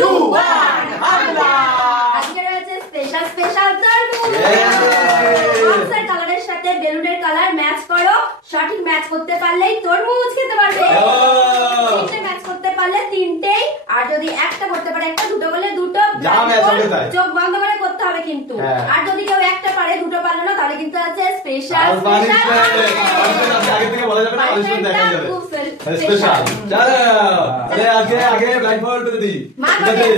2 1 হামলা। আজকে রয়েছে স্পেশাল স্পেশাল তরমুজ। বক্সের কালারের সাথে বেলুনের কালার ম্যাচ করো, সঠিক ম্যাচ করতে পারলেই তরমুজ খেতে পারবে। তিনটে ম্যাচ করতে পারলে তিনটেই, আর যদি একটা করতে পারে একটা, দুটো করলে দুটো। চোখ বন্ধ করে করতে হবে কিন্তু। আর যদি কেউ একটা পারে দুটো পারলো না তাহলে কিন্তু আছে স্পেশাল আগে থেকে বলা যাবে না, অবশ্যই দেখা যাবে স্পেশাল। চলো আরে আগে আগে ব্ল্যাক বোর্ড করে দিই। ঠিক আছে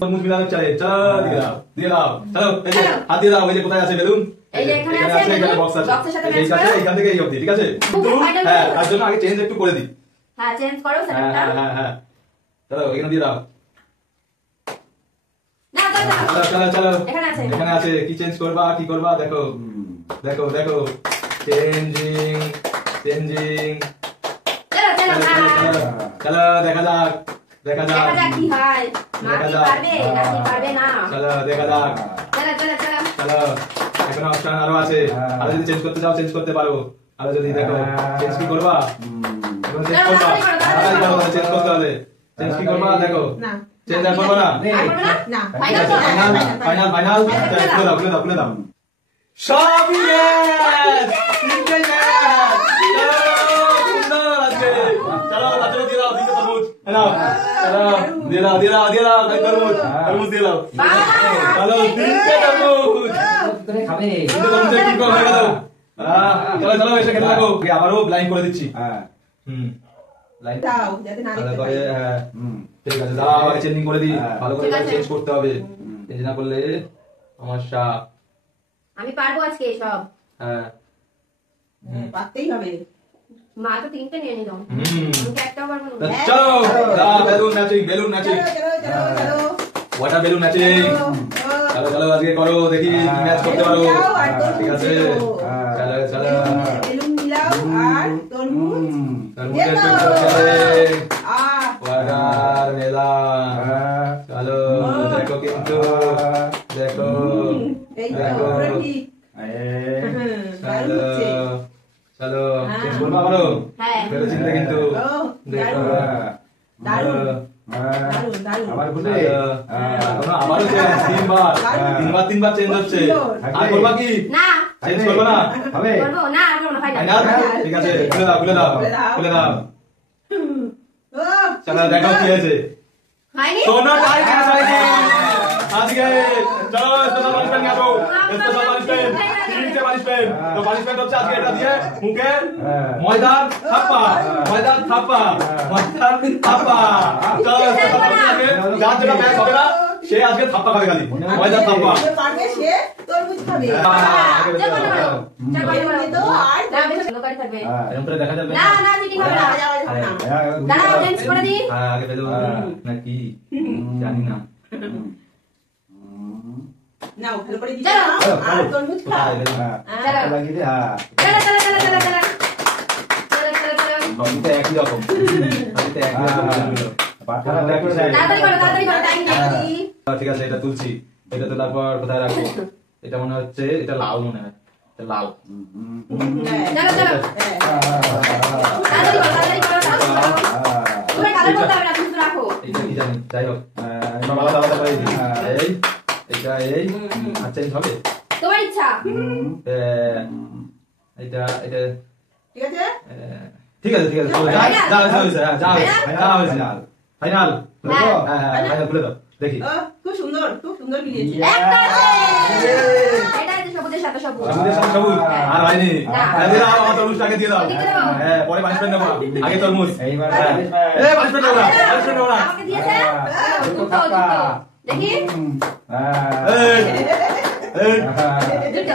তরমুজ মিলানো চাই। চলো দিয়ে দাও চলো এই যে হাত দিয়ে দাও। ওই যে কোথায় আছে বেলুন? এই যে এখানে আছে এখানে বক্স আছে, এই কাছে এখান থেকে এই অবধি। ঠিক আছে হ্যাঁ, তার জন্য আগে চেঞ্জ একটু করে দিই। হ্যাঁ চেঞ্জ করো সেটআপটা। হ্যাঁ হ্যাঁ চলো এখানে দিয়ে দাও। না দাও চলো চলো চলো এখানে আছে। কি চেঞ্জ করবা কি করবা দেখো দেখো দেখো চেঞ্জিং চেঞ্জিং। চলো চলো চলো দেখা যাক দেখা যাক কি হয়, মা কি পারবে নাকি পারবে না। চলো দেখা যাক। চলো চলো চলো চলো এখন অপশন আরো আছে, আরো যদি চেঞ্জ করতে চাও চেঞ্জ করতে পারো। আরো যদি দেখো চেঞ্জ কি করবা, এখন চেঞ্জ করবা চেঞ্জ করতে হবে। চেঞ্জ কি করবা দেখো, চেঞ্জ আর করবা না। ফাইনাল ফাইনাল খুলে দাও খুলে দাও খুলে দাও। সবই ম্যাচ তিনটে ম্যাচ। চলো আজকে চলো আজকে দিয়ে দাও তিনটে তরমুজ নাও। চলো দিয়ে দাও দিয়ে দাও দিয়ে দাও তরমুজ তরমুজ দিয়ে দাও। চলো তিনটে তরমুজ করে খাবে। তিনটে তরমুজ একটু কম হয়ে গেল। চলো চলো এসে খেতে থাকো। আবারও ব্লাইন্ড করে দিচ্ছি। লাইট দাও যাতে না দেখতে পারে। হ্যাঁ ঠিক আছে দাও আগে চেঞ্জিং করে দিই। ভালো করে চেঞ্জ করতে হবে, চেঞ্জ না করলে সমস্যা। আমি পারবো আজকে সব। হ্যাঁ পারতেই হবে। মা তো তিনটে নিয়ে নিল, আমি একটাও পারবো না। চলো দাও balloon matching balloon matching. Water balloon matching. চলো চলো আজকে করো দেখি ম্যাচ করতে পারো। ঠিক আছে চলো চলো বেলুন মিলাও আর তরমুজ তরমুজের ওয়াটার মেলা। চলো দেখো কিন্তু দেখো দেখো চলো চলো চেঞ্জ করবা পারো বেলো চিনতে কিন্তু দেখো আবার বলে আবারও তিনবার তিনবার চেঞ্জ হচ্ছে। আর করবা কি না চেঞ্জ করবা না হবে করবো না করবো না ফাইনাল। ঠিক আছে খুলে দাও খুলে দাও খুলে দাও। চলো দেখো কি হয়েছে। সোনা টাই খেলা হয়নি আজকে। চলো স্পেশাল পানিশমেন্ট নিয়ে আসো। স্পেশাল পানিশমেন্ট তিনটে পানিশমেন্ট। তো পানিশমেন্ট হচ্ছে আজকে এটা দিয়ে মুখে ময়দার থাপ্পা ময়দার থাপ্পা ময়দার থাপ্পা। চলো স্পেশাল পানিশমেন্ট যার যেটা ম্যাচ হবে না সে আজকে থাপ্পা খাবে খালি ময়দার থাপ্পা। পারবে সে তরমুজ খাবে। দেখা যাবে না না চিটিং হবে না। দাঁড়াও চেঞ্জ করে দিই। আগে বেলো নাকি জানি না। নাও ভালো করে দিও আর তরমুজ খাও। চলো লাগিয়ে দে। হ্যাঁ চলো চলো চলো চলো চলো চলো চলো সবটা একই রকম সবটা একই রকম। তাড়াতাড়ি করো টাইম নেই। ঠিক আছে এটা তুলছি। এটা তোলার পর কোথায় রাখবো? এটা মনে হচ্ছে এটা লাল মনে হয়। এটা লাল। চলো চলো তাড়াতাড়ি করো তুমি কালার করতে হবে না, তুমি রাখো। এটা কি জানি যাই হোক আমি আলাদা আলাদা করে দিই। এই এটা এই আচ্ছা এই হবে তোমার ইচ্ছা। এটা এটা ঠিক আছে ঠিক আছে ঠিক আছে চলো যা যা হয়েছে যা হয়েছে ফাইনাল ফাইনাল খুলে দাও দেখি। খুব সুন্দর মিলিয়েছে। একটা আছে এটা আছে সবুজের সাথে সবুজ। সবুজের সাথে সবুজ আর হয়নি। দিয়ে দাও আমার তরমুজটাকে দিয়ে দাও। হ্যাঁ পরে পানিশমেন্ট নেবো আগে তরমুজ। এইবার এই পানিশমেন্ট নেবো না পানিশমেন্ট নেবো না। আমাকে দিয়েছে দুটো দেখি এই এই দুটো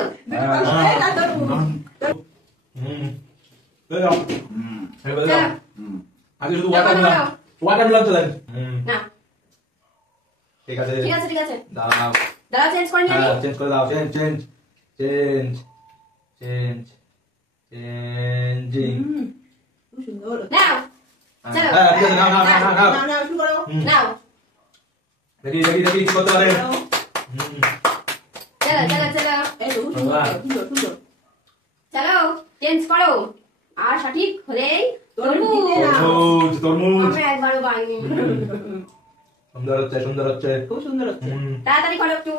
আগে শুধু ওয়াটার মিলান চলেন না। ঠিক আছে ঠিক আছে ঠিক আছে দাও দাঁড়াও চেঞ্জ করে নিই। চেঞ্জ করে দাও change change change change changing. খুব সুন্দর। নাও চলো হ্যাঁ ঠিক আছে নাও নাও নাও নাও নাও শুরু করো। নাও দেখি দেখি দেখি কি করতে পারে। চলো চলো চলো এই সুন্দর। চলো চেঞ্জ করো আর সঠিক হলেই তরমুজ। তরমুজ তরমুজ আমি একবারও পাইনি। সুন্দর হচ্ছে সুন্দর হচ্ছে খুব সুন্দর হচ্ছে। তাড়াতাড়ি করো একটু।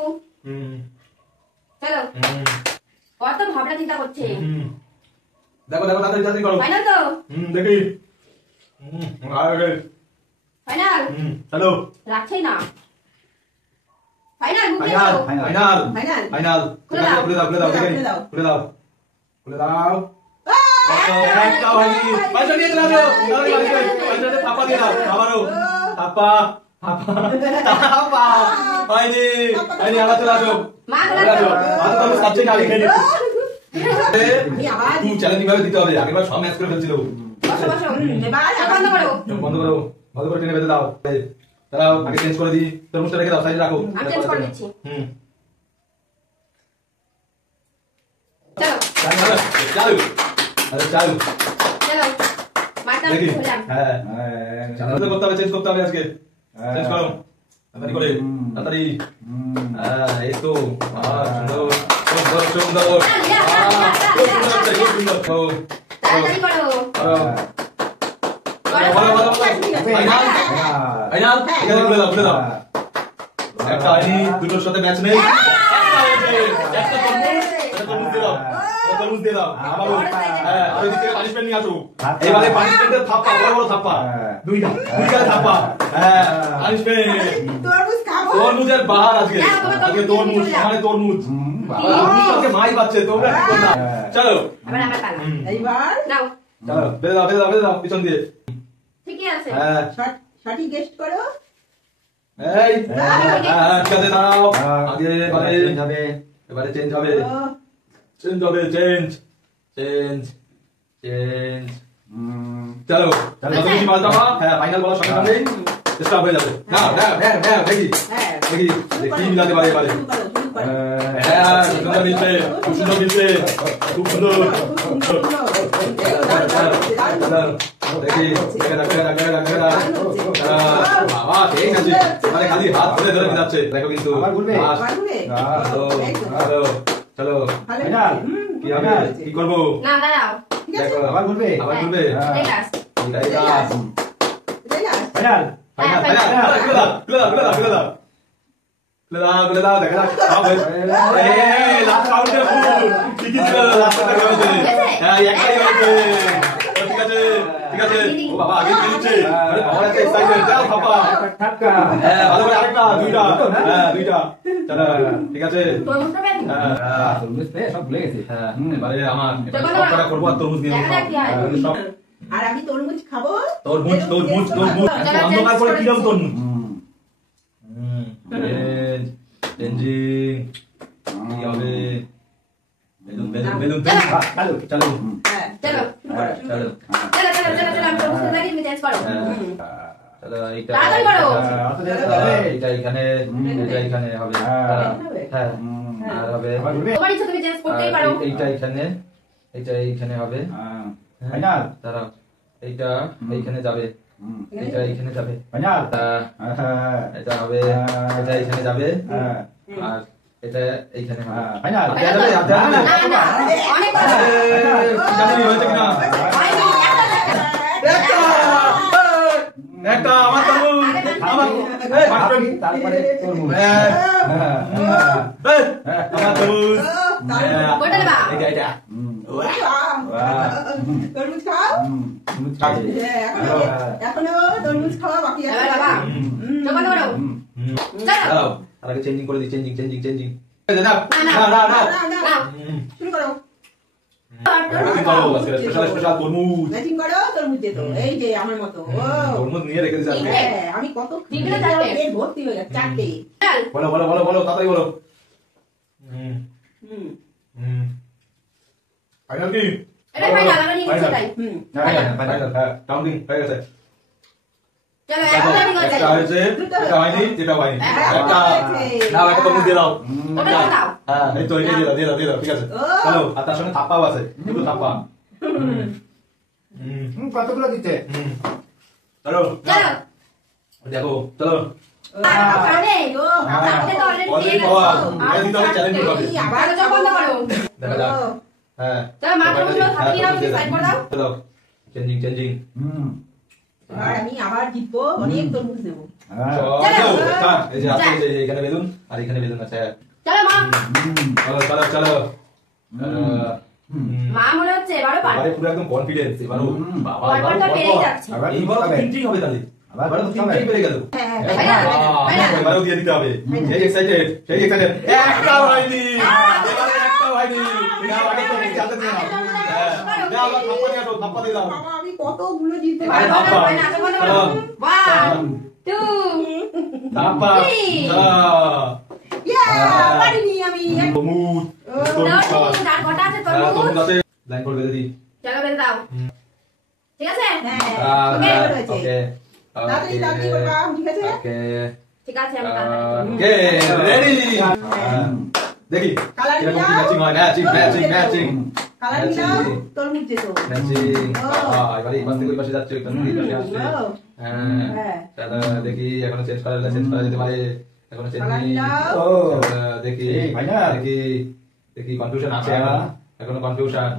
চলো কত ভাবনা চিন্তা করছে। দেখো দেখো তাড়াতাড়ি তাড়াতাড়ি করো। ফাইনাল তো? দেখি আরে ফাইনাল? চলো রাখছেই না। ফাইনাল বুকে ফাইনাল দাও। Final final. ফাইনাল খুলে দাও। খুলে দাও খুলে দাও দেখি খুলে দাও। খুলে দাও খুলে দাও একটা হয়নি পয়সা নিয়ে চলে আসো পয়সাতে থাপ্পা দিয়ে দাও আবারও থাপ্পা থাপ্পা থাপ্পা হয়নি হয়নি আবার চলে আসো মা চলে চলে আসো আসো। আজ তো আমি সাবজেক্ট আগে খেয়ে নিচ্ছি আমি আবার তুই চ্যালেঞ্জ কিভাবে দিতে হবে আগেরবার সব ম্যাচ করে ফেলছিল বসো বসো। এবার চোখ বন্ধ করো। চোখ বন্ধ করো ভালো করে টেনে বেঁধে দাও দাঁড়াও আগে চেঞ্জ করে দিই তরমুজটা রেখে দাও সাইডে রাখো আমি চেঞ্জ করে দিচ্ছি। চলো চালু আরে চালু চলো মাথা দেখি খুললাম। হ্যাঁ চালু করতে হবে চেঞ্জ করতে হবে আজকে চেঞ্জ করো তাড়াতাড়ি করে তাড়াতাড়ি হ্যাঁ এই তো সুন্দর সুন্দর সুন্দর খুব সুন্দর হচ্ছে, খুব সুন্দর তাড়াতাড়ি করো। ভালো ভালো ভালো ফাইনাল ফাইনাল এখানে খুলে দাও খুলে দাও একটা হয়নি দুটোর সাথে ম্যাচ নেই একটা তরমুজ দিয়ে দাও একটা তরমুজ দিয়ে দাও আবার হ্যাঁ আর ওইদিক থেকে পানিশমেন্ট নিয়ে আসো এইবারে পানিশমেন্টের থাপ্পা বড় বড় থাপ্পা দুইটা থাপ্পা হ্যাঁ পানিশমেন্ট তরমুজ খাবো। তরমুজের বাহার আজকে আজকে তরমুজ মানে তরমুজ তরমুজকে মাই পাচ্ছে তোমরা কি করনা চলো এবার আমার পালা। এইবার নাও চলো বেঁধে দাও পিছন দিয়ে ঠিকই আছে। হ্যাঁ সঠিক গেস্ট করো। এই ঠিক আছে দাও আগে এবারে চেঞ্জ হবে চেঞ্জ হবে চেঞ্জ চেঞ্জ চেঞ্জ চলো চলো তুমি মাল দাও হ্যাঁ ফাইনাল বলার সঙ্গে সঙ্গে স্টপ হয়ে যাবে না দেখি হ্যাঁ দেখি কি মিলাতে পারে এবারে শুরু করো শুরু করো। হ্যাঁ সুন্দর মিলছে খুব সুন্দর মিলছে খুব সুন্দর দেখি বাবা ঠিক আছে মানে খালি হাত ধরে ধরে যাচ্ছে দেখো কিন্তু বাস। চলো চলো কি হবে কি করবো না দাঁড়াও। দেখো আবার ঘুরবে ঠিক আছে। এটাই কাজ ফাইনাল হ্যাঁ, খুলে দাও খুলে দাও খুলে দাও খুলে দাও খুলে দাও দেখা যাক সব হয়েছে এই লাস্ট রাউন্ডে ফুল ঠিকই ছিল লাস্ট টাকা হয়েছে হ্যাঁ একটাই হয়েছে ঠিক আছে ঠিক আছে ও বাবা আগে খেলছে আরে বাবা একটা এক্সাইটেড দাও বাবা হ্যাঁ ভালো করে আরেকটা দুইটা হ্যাঁ দুইটা চলো ঠিক আছে তরমুজটা বের করো। হ্যাঁ এবারে আমার সবকটা করবো আর তরমুজ দিয়ে দেখা যাক কি হয়। সব আর আমি তরমুজ খাবো। তরমুজ অন্ধকার করে কিরম তরমুজ চেঞ্জিং কি হবে বেলুন বেলুন বেলুন চলো হ্যাঁ চলো চলো চলো চলো চলো চলো আমি তরমুজ লাগি তুমি চেঞ্জ করো। চলো এইটা তাড়াতাড়ি করো। এটা এখানে হবে হ্যাঁ আর হবে তোমার ইচ্ছা তুমি চেঞ্জ করতেই পারো। এইটা এইখানে হবে দাঁড়াও এইটা এইখানে যাবে এটা এইখানে যাবে এটা হবে এটা এইখানে যাবে আর এটা এইখানে হবে ফাইনাল না না অনেক কথা। জানি হয়েছে কিনা একটা আমার তরমুজ আমার তারপরে তরমুজ আমার তরমুজ কোনটা নেবা? এটা তরমুজ খাও। এখনো তরমুজ খাওয়া বাকি আছে। এবার বাবা চোখ বন্ধ করো। চলো আর আগে চেঞ্জিং করে দিই চেঞ্জিং না না না না শুরু করো। স্পেশাল তরমুজ ম্যাচিং করো তরমুজ দিয়ে তো। এই যে আমার মতো। ও তরমুজ নিয়ে রেখে দিয়েছি আজকে। হ্যাঁ, আমি কত তিনটে চারটে। পেট ভর্তি হয়ে গেছে। চারটে। বলো তাড়াতাড়ি বলো হুম। ফাইনাল কি এটা ফাইনাল আমি নিয়ে নিচ্ছি তাই। হুম। ফাইনাল হ্যাঁ কাউন্টিং হয়ে গেছে চলো এখন আমি করতে একটা হয়েছে এটা হয়নি যেটা হয়নি হ্যাঁ, একটা হয়েছে। দাও একটা তরমুজ দিয়ে দাও ওটা দাও। হ্যাঁ এই তো এটা দিয়ে দাও ঠিক আছে ও। চলো আর তার সঙ্গে থাপ্পাও আছে দুটো থাপ্পা কতগুলো দিতে চলো চলো দেখো চলো আরে ও, আপনি তো অলরেডি অলরেডি দিয়ে পাওয়া গেছো। এটা দিতে হবে চ্যালেঞ্জ হবে এই আবার আবার চোখ বন্ধ করো। দেখা যাক হ্যাঁ চলো মাথাগুলো থাপিয়ে দাও সাইড করে দাও। চেঞ্জিং এবার আমি আবার জিতবো, অনেক তরমুজ নেবো। চলো থাক, এই যে আপনি এই যে এখানে বেলুন আর এখানে বেলুন আছে। চলো মা, চলো চলো চলো মা মনে হচ্ছে এবারও পারবে। এবারে পুরো একদম কনফিডেন্স এবারও বাবা পরপর তো পেরেই যাচ্ছে। এইবার তো তিনটেই হবে তাহলে এবারে তো তিনটেই পেরে গেল হ্যাঁ, এবারেও দিয়ে দিতে হবে সেই এক্সাইটেড একটা হয়নি এবারে একটা হয়নি না আগে তো বেশি হাতে দিয়ে নাও না আবার থাপ্পা দিয়ে দাও থাপ্পা দিয়ে দাও বাবা, আমি কতগুলো জিততে আরে পারবো। থাপ্পা চলো 1 2 থাপ্পা ইয়া, পারিনি আমি। তরমুজ তরমুজ আর কটা আছে তরমুজ তরমুজ? আছে লাইন করে বেঁধে দিই চলো বেঁধে দাও। ঠিক আছে? হ্যাঁ, ওকে হয়েছে। ওকে তাড়াতাড়ি তাড়াতাড়ি করবা, ঠিক আছে? ওকে ঠিক আছে, আমি তাড়াতাড়ি ওকে রেডি দেখি কালার কিরকম মিলাও। ম্যাচিং হয় ম্যাচিং কালার মিলাও, তরমুজ যেত। ম্যাচিং ও। এবারে এই পাশ থেকে ওই পাশে যাচ্ছে ওই পাশ থেকে এই পাশে আসছে ও, হ্যাঁ হ্যাঁ। তাহলে দেখি এখনো চেঞ্জ করা যেতে পারে এখনো চেঞ্জ কালার নেই মিলাও। ও দেখি এই ভাইয়া। দেখি দেখি কনফিউশন আছে এখনো কনফিউশন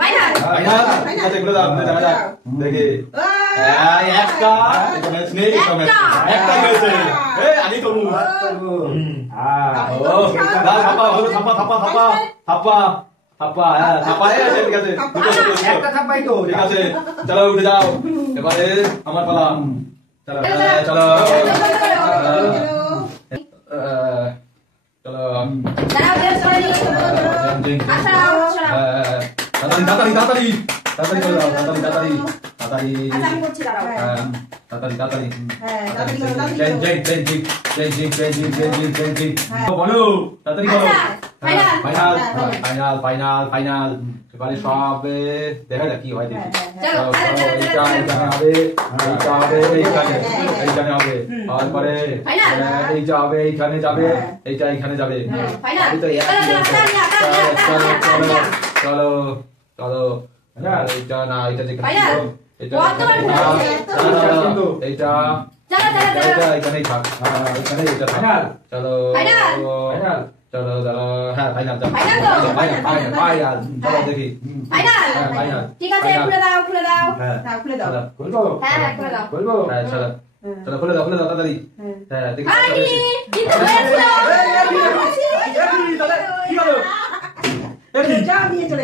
ফাইনাল। ফাইনাল ঠিক আছে এগুলো দাও দেখা যাক দেখি এই একটা এটা ম্যাচ নেই এটা ম্যাচ একটা হয়েছে এই আনি তরমুজ ও দাও থাপ্পা ভালো থাপ্পা হ্যাঁ থাপ্পা ঠিক আছে একটা থাপ্পাই তো ঠিক আছে চলো উঠে যাও এবারে আমার পালা চলো চলো চলো দাঁড়াও, বের করে নিই। আচ্ছা, তাড়াতাড়ি করে দাও তাড়াতাড়ি আচ্ছা, আমি করছি, দাঁড়াও। তাড়াতাড়ি হ্যাঁ, তাড়াতাড়ি করো, তাড়াতাড়ি করো। বলো তাড়াতাড়ি করো আচ্ছা, ফাইনাল। ফাইনাল এবারে সব দেখা যাক কি হয় দেখি চলো, এইখানে হবে তারপরে ফাইনাল। এইটা হবে এইখানে যাবে এইটা এইখানে যাবে ফাইনাল। আমি তো চলো চলো এইটা না এটা যেখানে ফাইনাল। এটা কতবার কিন্তু এইটা চলো। এইটা এখানেই থাক এখানে এটা ফাইনাল। চলো ফাইনাল। ফাইনাল। চলো হ্যাঁ ফাইনাল ফাইনাল তো? ফাইনাল চলো দেখি ফাইনাল। হ্যাঁ, ফাইনাল। ঠিক আছে, ফাইনাল। খুলে দাও। হ্যাঁ হ্যাঁ, খুলে দাও। চলো বলবো হ্যাঁ, খুলে দাও। বলবো হ্যাঁ চলো চলো খুলে দাও তাড়াতাড়ি হ্যাঁ। হ্যাঁ দেখি হয়নি, কিন্তু হয়েছিল। কি হলো যা নিয়ে চলে